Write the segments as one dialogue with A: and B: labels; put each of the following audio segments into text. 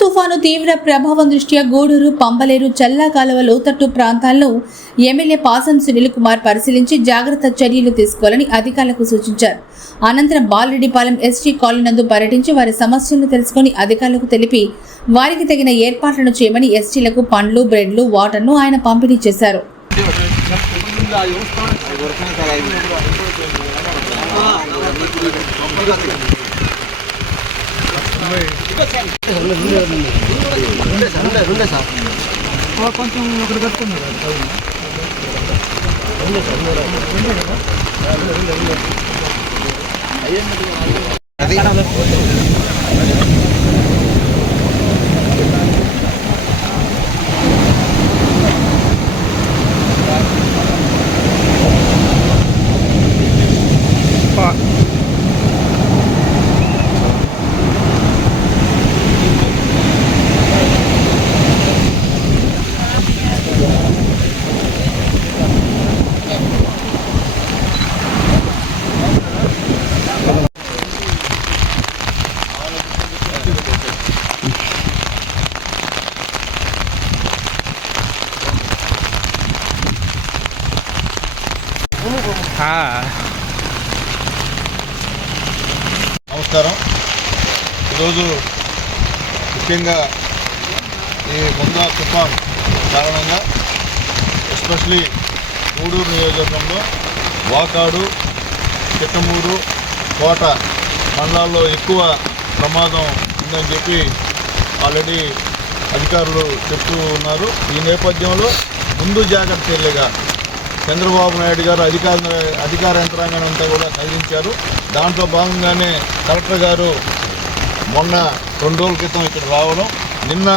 A: తుఫాను తీవ్ర ప్రభావం దృష్ట్యా గూడూరు పంబలేరు చల్లా కాలువ లోతట్టు ప్రాంతాల్లో ఎమ్మెల్యే పాసం సునీల్ కుమార్ పరిశీలించి జాగ్రత్త చర్యలు తీసుకోవాలని అధికారులకు సూచించారు. అనంతరం బాలరెడ్డిపాలెం ఎస్టీ కాలనీ నందు పర్యటించి వారి సమస్యలను తెలుసుకుని అధికారులకు తెలిపి వారికి తగిన ఏర్పాట్లను చేయమని ఎస్టీలకు పండ్లు బ్రెడ్లు వాటర్ను ఆయన పంపిణీ చేశారు.
B: కొంచెం ఒకటి కట్టుకున్నారు
C: నమస్కారం. ఈరోజు ముఖ్యంగా ఈ ముందా తుఫాన్ కారణంగా ఎస్పెషలీ గూడూరు నియోజకవర్గంలో వాకాడు చిట్టమూరు కోట మండలాల్లో ఎక్కువ ప్రమాదం ఉందని చెప్పి ఆల్రెడీ అధికారులు చెప్తూ ఉన్నారు. ఈ నేపథ్యంలో ముందు జాగ్రత్త చర్యగా చంద్రబాబు నాయుడు గారు అధికార అధికార యంత్రాంగం అంతా కూడా కదిలించారు. దాంట్లో భాగంగానే కలెక్టర్ గారు మొన్న రెండు రోజుల క్రితం ఇక్కడ రావడం. నిన్న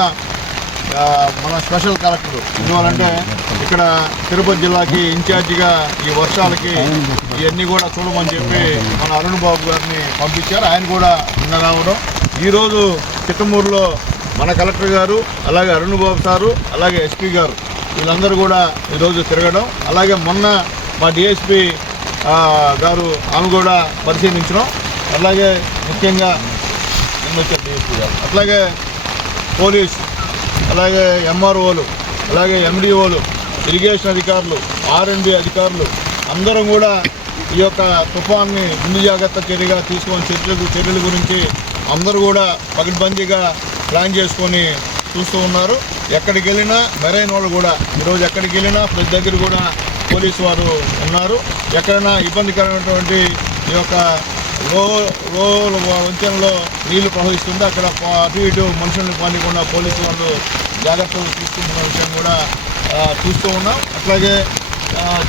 C: మన స్పెషల్ కలెక్టర్ ఎందువలంటే ఇక్కడ తిరుపతి జిల్లాకి ఇన్ఛార్జిగా ఈ వర్షాలకి ఇవన్నీ కూడా చూడమని చెప్పి మన అరుణ్ బాబు గారిని పంపించారు. ఆయన కూడా నిన్న రావడం. ఈరోజు చిత్తమూరులో మన కలెక్టర్ గారు అలాగే అరుణ్ బాబు సారు అలాగే ఎస్పీ గారు వీళ్ళందరూ కూడా ఈరోజు తిరగడం. అలాగే మొన్న మా డిఎస్పి గారు ఆమె కూడా పరిశీలించడం. అలాగే ముఖ్యంగా నిన్న వచ్చారు డిఎస్పి గారు. అట్లాగే పోలీస్ అలాగే ఎంఆర్ఓలు అలాగే ఎండిఓలు ఇరిగేషన్ అధికారులు ఆర్ఎండి అధికారులు అందరం కూడా ఈ యొక్క తుఫాన్ని ముందు జాగ్రత్త చర్యగా తీసుకొని చర్యలు చర్యల గురించి అందరూ కూడా పకడ్బందీగా ప్లాన్ చేసుకొని చూస్తూ ఉన్నారు. ఎక్కడికి వెళ్ళినా మెరైన్ వాళ్ళు కూడా ఈరోజు ఎక్కడికి వెళ్ళినా ప్రతి దగ్గర కూడా పోలీసు వారు ఉన్నారు. ఎక్కడైనా ఇబ్బందికరమైనటువంటి ఈ యొక్క లో లో వంతెనలో నీళ్ళు ప్రవహిస్తుంది. అక్కడ అటు ఇటు మనుషుల్ని పానికుండా పోలీసు వాళ్ళు జాగ్రత్తలు తీసుకుంటున్న విషయం కూడా చూస్తూ ఉన్నాం. అట్లాగే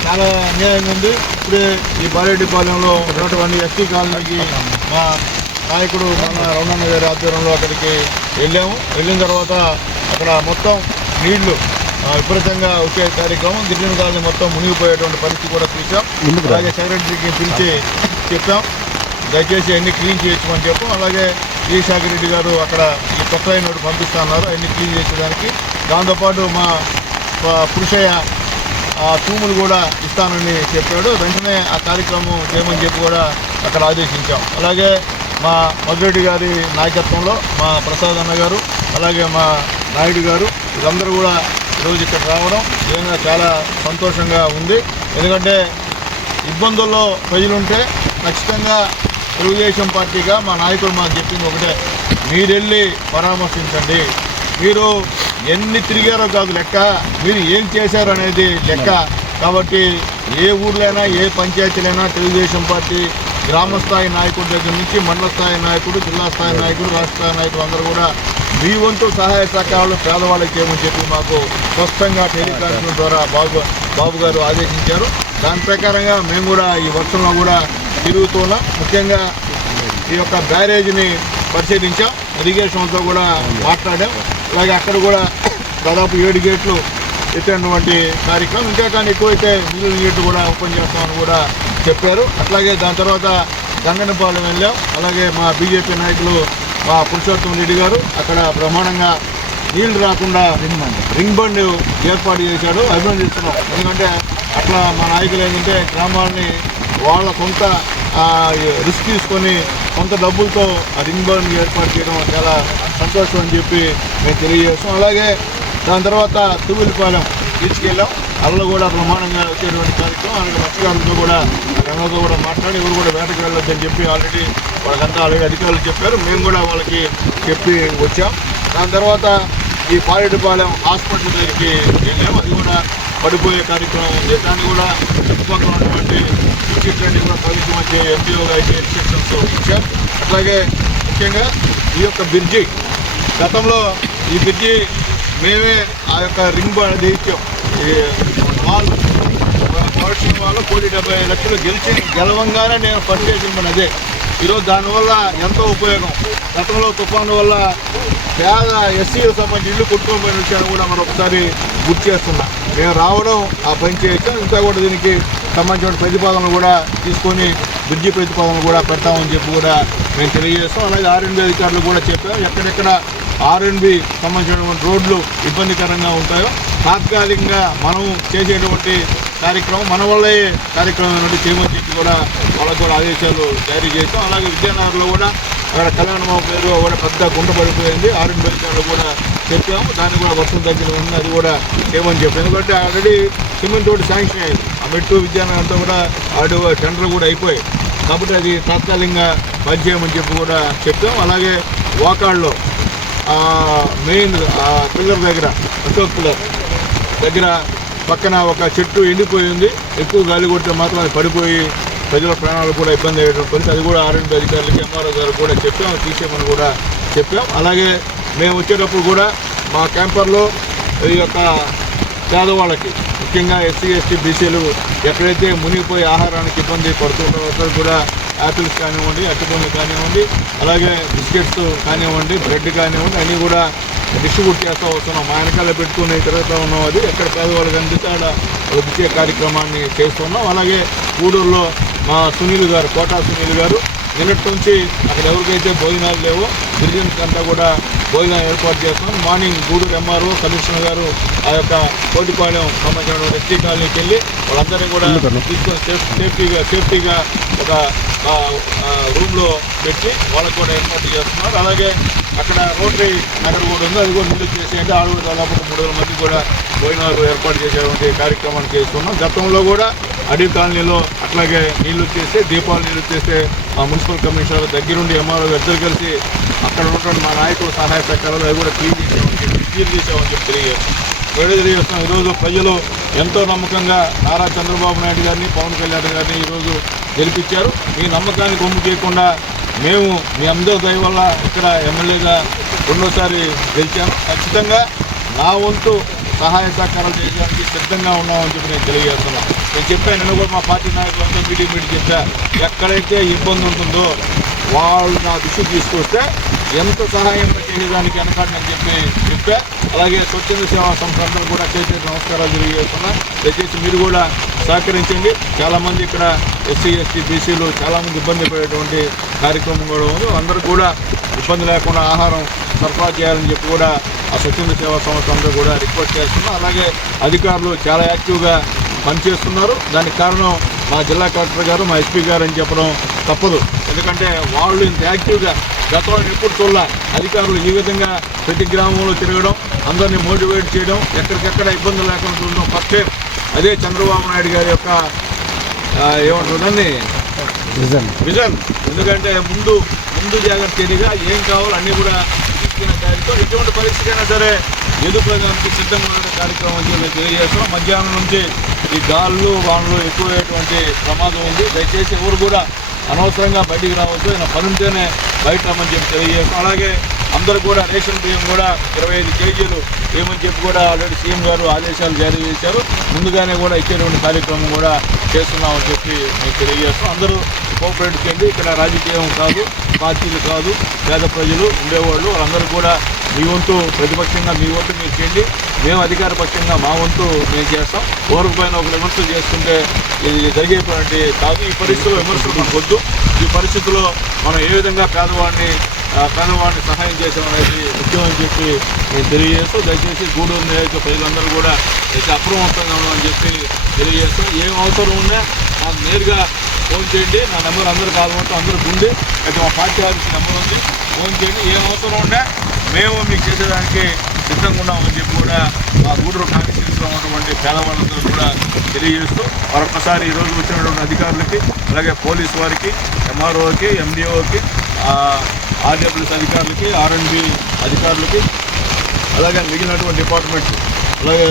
C: చాలా అన్యాయంగా ఉంది. ఇప్పుడే ఈ బారెడ్డిపాలెంలో ఉన్నటువంటి ఎస్టీ కాలనీకి మా నాయకుడు మన రమణన్న గారి ఆధ్వర్యంలో అక్కడికి వెళ్ళాము. వెళ్ళిన తర్వాత అక్కడ మొత్తం నీళ్ళు విపరీతంగా వచ్చే కార్యక్రమం గిరిజన కాలనీ మొత్తం మునిగిపోయేటువంటి పరిస్థితి కూడా చూసాం అలాగే సెక్రటరీకి పిలిచి చెప్పాం. దయచేసి అన్ని క్లీన్ చేయొచ్చమని చెప్పాం. అలాగే ఈ రెడ్డి గారు అక్కడ ఈ కొత్త అయిన పంపిస్తా ఉన్నారు అన్ని క్లీన్ చేసేదానికి. దాంతోపాటు మా పురుషయ్య ఆ తూములు కూడా ఇస్తానని చెప్పాడు. వెంటనే ఆ కార్యక్రమం చేయమని చెప్పి కూడా అక్కడ ఆదేశించాం. అలాగే మా మధురెడ్డి గారి నాయకత్వంలో మా ప్రసాద్ అన్న గారు అలాగే మా నాయుడు గారు వీళ్ళందరూ కూడా ఈరోజు ఇక్కడ రావడం నిజంగా చాలా సంతోషంగా ఉంది. ఎందుకంటే ఇబ్బందుల్లో ప్రజలుంటే ఖచ్చితంగా తెలుగుదేశం పార్టీగా మా నాయకుడు మాకు చెప్పింది ఒకటే మీరు వెళ్ళి పరామర్శించండి. మీరు ఎన్ని తిరిగారో కాదు లెక్క మీరు ఏం చేశారు అనేది లెక్క కాబట్టి ఏ ఊర్లైనా ఏ పంచాయతీలైనా తెలుగుదేశం పార్టీ గ్రామ స్థాయి నాయకుడి దగ్గర నుంచి మండల స్థాయి నాయకుడు జిల్లా స్థాయి నాయకుడు రాష్ట్ర స్థాయి అందరూ కూడా మీ వంతు సహాయ సహకారాలు పేదవాళ్ళకి చేయమని చెప్పి మాకు స్పష్టంగా టెలికాన్ఫరెన్స్ ద్వారా బాబు బాబు గారు ఆదేశించారు. దాని ప్రకారంగా మేము కూడా ఈ వర్షంలో కూడా తిరుగుతున్నాం ముఖ్యంగా ఈ యొక్క బ్యారేజ్ని పరిశీలించాం. ఇరిగేషన్తో కూడా మాట్లాడాం. అలాగే అక్కడ కూడా దాదాపు ఏడు గేట్లు ఎత్తినటువంటి కార్యక్రమం? ఇంకా కానీ ఎక్కువైతే మిగిలిన గేట్లు కూడా ఓపెన్ చేస్తామని కూడా చెప్పారు. అట్లాగే దాని తర్వాత గంగనపాలెం వెళ్ళాం. అలాగే మా బీజేపీ నాయకులు మా పురుషోత్తం రెడ్డి గారు అక్కడ బ్రహ్మాండంగా నీళ్ళు రాకుండా రింగ్ బండ్. ఏర్పాటు చేశాడు. అభినందిస్తున్నాం. ఎందుకంటే అట్లా మా నాయకులు ఏంటంటే గ్రామాలని వాళ్ళ కొంత రిస్క్ తీసుకొని కొంత డబ్బులతో ఆ రింగ్ బర్న్ ఏర్పాటు చేయడం చాలా సంతోషం అని చెప్పి మేము తెలియజేస్తాం అలాగే దాని తర్వాత తువ్వులపాలెం తీసుకెళ్ళాం అల్ల కూడా ప్రమాణంగా వచ్చేటువంటి కార్యక్రమం. అలాగే మత్స్యకారులతో కూడా రంగంతో కూడా మాట్లాడి ఎవరు కూడా వేటకు వెళ్ళొద్దని చెప్పి ఆల్రెడీ వాళ్ళకంతా ఆల్రెడీ అధికారులు చెప్పారు. మేము కూడా వాళ్ళకి చెప్పి వచ్చాం. దాని తర్వాత ఈ పాలెడుపాలెం హాస్పిటల్ దగ్గరికి వెళ్ళాం. అది కూడా పడిపోయే కార్యక్రమం ఉంది. దాన్ని కూడా చుట్టుపక్కల ఉన్నటువంటి విద్యుత్ కూడా ప్రభుత్వం వచ్చే ఎంపీఓ అయితే ఇన్స్ట్రక్షన్స్ ఇచ్చాం అట్లాగే ముఖ్యంగా ఈ యొక్క బ్రిడ్జి గతంలో ఈ బ్రిడ్జి మేమే ఆ యొక్క రింగ్ బాడ్ ఇచ్చాం. ఈ వాల్ ప్రొడక్షన్ వాళ్ళు కోటి డెబ్బై లక్షలు గెలిచి గెలవంగానే నేను ఫస్ట్ చేసిన అదే. ఈరోజు దానివల్ల ఎంతో ఉపయోగం. గతంలో తుఫాను వల్ల పేద ఎస్సీలకు సంబంధించి ఇల్లు కొట్టుకోబోయిన విషయాన్ని కూడా ఒకసారి గుర్తు చేస్తున్నా. మేము రావడం ఆ పని చేయొచ్చు ఇంకా కూడా దీనికి సంబంధించిన ప్రతిపాదనలు కూడా తీసుకొని బ్రిడ్జి ప్రతిపాదనలు కూడా పెడతామని చెప్పి కూడా మేము తెలియజేస్తాం అలాగే ఆరోగ్య అధికారులు కూడా చెప్పాం ఎక్కడెక్కడ ఆర్ఎన్బి సంబంధించినటువంటి రోడ్లు ఇబ్బందికరంగా ఉంటాయో తాత్కాలికంగా మనం చేసేటువంటి కార్యక్రమం మన వల్లే కార్యక్రమం నుండి చేయమని చెప్పి కూడా వాళ్ళకు కూడా ఆదేశాలు జారీ చేస్తాం అలాగే విజయనగరంలో కూడా అక్కడ కళ్యాణ పేరు కూడా పెద్ద గుంట పడిపోయింది. ఆరెంజ్ బెల్కాలు కూడా చెప్పాము. దాన్ని కూడా వర్షం దగ్గర ఉంది అది కూడా చేయమని చెప్పాం ఎందుకంటే ఆల్రెడీ సిమెంట్ రోడ్డు శాంక్షన్ అయ్యింది ఆ మెట్టు విజయనగరంతో కూడా ఆడు టెండర్ కూడా అయిపోయాయి. కాబట్టి అది తాత్కాలికంగా పనిచేయమని చెప్పి కూడా చెప్తాం అలాగే వాకాడ్లో మెయిన్ పిల్లర్ దగ్గర అశోక్ పిల్లర్ దగ్గర పక్కన ఒక చెట్టు ఎండిపోయింది ఎక్కువ గాలి కొడితే మాత్రం అది పడిపోయి ప్రజల ప్రాణాలు కూడా ఇబ్బంది అయ్యేటువంటి పరిస్థితి. అది కూడా ఆరోగ్య అధికారులకి ఎంఆర్ఓ గారు కూడా చెప్పాం తీసేమని తీసేయమని కూడా చెప్పాం. అలాగే మేము వచ్చేటప్పుడు కూడా మా క్యాంపర్లో ఈ యొక్క పేదవాళ్ళకి ముఖ్యంగా ఎస్సీ ఎస్టీ బీసీలు ఎక్కడైతే మునిగిపోయి ఆహారానికి ఇబ్బంది పడుతుంటారో అక్కడ కూడా యాపిల్స్ కానివ్వండి అరటిపండ్లు కానివ్వండి అలాగే బిస్కెట్స్ కానివ్వండి బ్రెడ్ కానివ్వండి అన్నీ కూడా డిస్ట్రిబ్యూట్ చేస్తూ వస్తున్నాం. మా వెనకాల పెట్టుకుని తిరుగుతూ ఉన్నాం అది. ఎక్కడ పేదవాళ్ళకి అందితే ఆడ ఇచ్చే కార్యక్రమాన్ని చేస్తున్నాం. అలాగే గూడూరులో మా సునీల్ గారు కోటా సునీల్ గారు నిన్నటి నుంచి అక్కడ ఎవరికైతే భోజనాలు లేవో గిరిజన్స్ అంతా కూడా భోజనం ఏర్పాటు చేస్తున్నాం. మార్నింగ్ గూడూరు ఎంఆర్ఓ కమిషనర్ గారు ఆ యొక్క కోటిపాలెం సంబంధించిన ఎస్టీ కాలనీకి వెళ్ళి వాళ్ళందరినీ కూడా తీసుకొని సేఫ్ సేఫ్టీగా సేఫ్టీగా ఒక రూమ్లో పెట్టి వాళ్ళకు కూడా ఏర్పాటు చేస్తున్నారు. అలాగే అక్కడ రోటరీ నగర్ కూడా ఉంది. అది కూడా నిలుపు చేసి అంటే ఆరు దాదాపు మూడు వేల మంది కూడా పోయినారు ఏర్పాటు చేసేటువంటి కార్యక్రమాన్ని చేస్తున్నాం. గతంలో కూడా అడవి కాలనీలో అట్లాగే నీళ్ళు చేస్తే దీపాలు నీళ్ళు చేస్తే మా మున్సిపల్ కమిషనర్ దగ్గరుండి ఎంఆర్ఓ ఇద్దరు కలిసి అక్కడ ఉన్నటువంటి మా నాయకుల సహాయ సహకారాలు అవి కూడా క్లీన్ చేసామని చెప్పి క్లీన్ చేసామని చెప్పి తెలియజేస్తున్నాం ఈరోజు ప్రజలు ఎంతో నమ్మకంగా నారా చంద్రబాబు నాయుడు గారిని పవన్ కళ్యాణ్ గారిని ఈరోజు గెలిపించారు. మీ నమ్మకానికి ఒమ్ము చేయకుండా మేము మీ అందరి దయ వల్ల ఇక్కడ ఎమ్మెల్యేగా రెండోసారి గెలిచాను ఖచ్చితంగా నా వంతు సహాయ సహకారాలు చేయడానికి సిద్ధంగా ఉన్నామని చెప్పి నేను తెలియజేస్తున్నాను నేను చెప్పాను నేను కూడా మా పార్టీ నాయకులంతా మీటింగ్ మీటింగ్ చెప్పా ఎక్కడైతే ఇబ్బంది ఉంటుందో వాళ్ళు నా దృష్టికి తీసుకొస్తే ఎంత సహాయం చేయడానికి వెనకాడని చెప్పి చెప్పా. అలాగే స్వచ్ఛంద సేవా సంస్థలు కూడా చేసే నమస్కారాలు తెలియజేస్తున్నా. దయచేసి మీరు కూడా సహకరించండి. చాలామంది ఇక్కడ ఎస్సీ ఎస్టీ బీసీలు చాలామంది ఇబ్బంది పడేటువంటి కార్యక్రమం కూడా ఉంది. అందరూ కూడా ఇబ్బంది లేకుండా ఆహారం సరఫరా చేయాలని చెప్పి కూడా ఆ స్వచ్ఛంద సేవా సంస్థ అందరూ కూడా రిక్వెస్ట్ చేస్తున్నాం. అలాగే అధికారులు చాలా యాక్టివ్గా పనిచేస్తున్నారు. దానికి కారణం మా జిల్లా కలెక్టర్ గారు మా ఎస్పీ గారు అని చెప్పడం తప్పదు. ఎందుకంటే వాళ్ళు ఇంత యాక్టివ్గా గతంలో ఎప్పుడు చూడాల అధికారులు ఈ విధంగా ప్రతి గ్రామంలో తిరగడం అందరినీ మోటివేట్ చేయడం ఎక్కడికెక్కడ ఇబ్బందులు లేకుండా చూడడం ఫస్ట్ టైం అదే చంద్రబాబు నాయుడు గారి యొక్క ఆ, ఏమంటారు దాన్ని? విజన్. ఎందుకంటే ముందు ముందు జాగ్రత్త చర్యగా ఏం కావాలో అన్నీ కూడా తీసుకునే కార్యక్రమం ఎటువంటి పరిస్థితి అయినా సరే ఎదుర్కోవడానికి సిద్ధంగా ఉన్న కార్యక్రమం చెప్పి తెలియజేస్తున్నాం. మధ్యాహ్నం నుంచి ఈ గాళ్ళు వానలు ఎక్కువయ్యేటువంటి ప్రమాదం ఉంది. దయచేసి ఎవరు కూడా అనవసరంగా బయటికి రావద్దు. ఆయన పని ఉంటేనే బయట రమ్మని చెప్పి తెలియజేస్తాం అలాగే అందరూ కూడా రేషన్ బియ్యం కూడా ఇరవై ఐదు కేజీలు ఏమని చెప్పి కూడా ఆల్రెడీ సీఎం గారు ఆదేశాలు జారీ చేశారు. ముందుగానే కూడా ఇచ్చేటువంటి కార్యక్రమం కూడా చేస్తున్నామని చెప్పి మీకు తెలియజేస్తాం అందరూ కోఆపరేట్ చేయండి. ఇక్కడ రాజకీయం కాదు పార్టీలు కాదు పేద ప్రజలు ఉండేవాళ్ళు వాళ్ళందరూ కూడా మీ వంతు ప్రతిపక్షంగా మీ వంతు మీరు చేయండి. మేము అధికార పక్షంగా మా వంతు మేము చేస్తాం. ఓరకు పైన ఒక విమర్శలు చేసుకుంటే ఇది జరిగేటువంటి కాదు. ఈ పరిస్థితిలో విమర్శలు మనకు వద్దు ఈ పరిస్థితుల్లో మనం ఏ విధంగా పేదవాడిని ఆ, పేదవాడిని సహాయం చేసామనేది ముఖ్యమని చెప్పి నేను తెలియజేస్తూ దయచేసి గూడూరు నియోజక ప్రజలందరూ కూడా అయితే అప్రమత్తంగా ఉండమని చెప్పి తెలియజేస్తాం ఏం అవసరం ఉన్నా నాకు నేరుగా ఫోన్ చేయండి. నా నెంబర్ అందరు కావాలంటే అందరికి ఉండి అయితే మా పార్టీ ఆఫీస్ నెంబర్ ఉంది. ఫోన్ చేయండి. ఏం అవసరం ఉన్నా మేము మీకు చేసేదానికి సిద్ధంగా ఉన్నామని చెప్పి కూడా మా గూడూరు కాన్స్టిట్యూన్సీలో ఉన్నటువంటి పేదవాళ్ళందరూ కూడా తెలియజేస్తూ మరొకసారి ఈరోజు వచ్చినటువంటి అధికారులకి అలాగే పోలీస్ వారికి ఎంఆర్ఓకి ఎండిఓకి ఆర్డబ్ల్యూఎస్ అధికారులకి ఆర్ఎండ్బి అధికారులకి అలాగే మిగిలినటువంటి డిపార్ట్మెంట్ అలాగే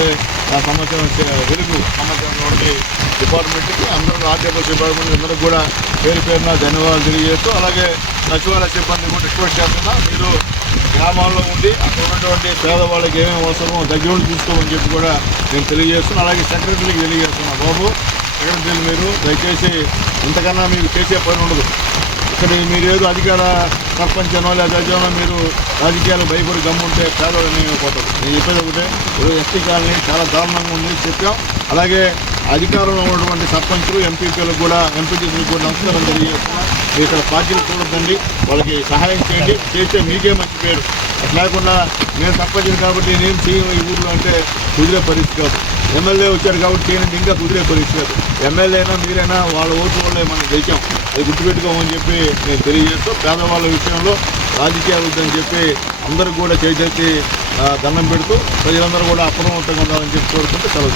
C: ఆ సంవత్సరం చే- వెలుగు సంవత్సరం డిపార్ట్మెంట్కి అందరూ ఆర్టీఎఫ్ఎస్ డిపార్ట్మెంట్ అందరూ కూడా పేరు పేరున ధన్యవాదాలు తెలియజేస్తూ అలాగే సచివాలయ సిబ్బంది కూడా రిక్వెస్ట్ చేస్తున్నా మీరు గ్రామాల్లో ఉండి అక్కడ ఉన్నటువంటి పేదవాళ్ళకి ఏమేమి అవసరమో దగ్గరుండి చూసుకోమని చెప్పి కూడా నేను తెలియజేస్తున్నాను అలాగే సెక్రటరీకి తెలియజేస్తున్నా బాబు సెక్రటరీలు మీరు దయచేసి ఇంతకన్నా మీకు చేసే పని ఉండదు. ఇక్కడ మీరు ఏదో అధికార సర్పంచనో లేదా జడ్జనో మీరు రాజకీయాలు భయపడి గమ్ముంటే పేదవాళ్ళు అయిపోతారు నేను చెప్పేది ఒకటే ఈరోజు ఎస్టీ కాలనీ చాలా దారుణంగా ఉంది చెప్పాం. అలాగే అధికారంలో ఉన్నటువంటి సర్పంచులు ఎంపీపీలకు కూడా ఎంపీటీసీలకు కూడా నమస్కారం తెలియజేస్తున్నా ఇక్కడ పార్టీలు చూడొద్దండి. వాళ్ళకి సహాయం చేయండి. చేస్తే మీకే మంచి పేరు. అట్లా లేకుండా నేను సర్పంచ్ కాబట్టి నేను సీఎం ఈ ఊర్లో అంటే కుదిరే పరిస్థితి కాదు. ఎమ్మెల్యే వచ్చారు కాబట్టి చేయనంటే ఇంకా కుదిరే పరిస్థితి కాదు. ఎమ్మెల్యే అయినా మీరైనా వాళ్ళ ఓటు వల్లే మనం గెలిచాం. అది గుర్తుపెట్టుకోమని చెప్పి నేను తెలియజేస్తూ పేదవాళ్ళ విషయంలో రాజకీయాలు వద్దని చెప్పి అందరూ కూడా చేసేసి దండం పెడుతూ ప్రజలందరూ కూడా అప్రమత్తంగా ఉండాలని చెప్పి కోరుకుంటూ సెలవు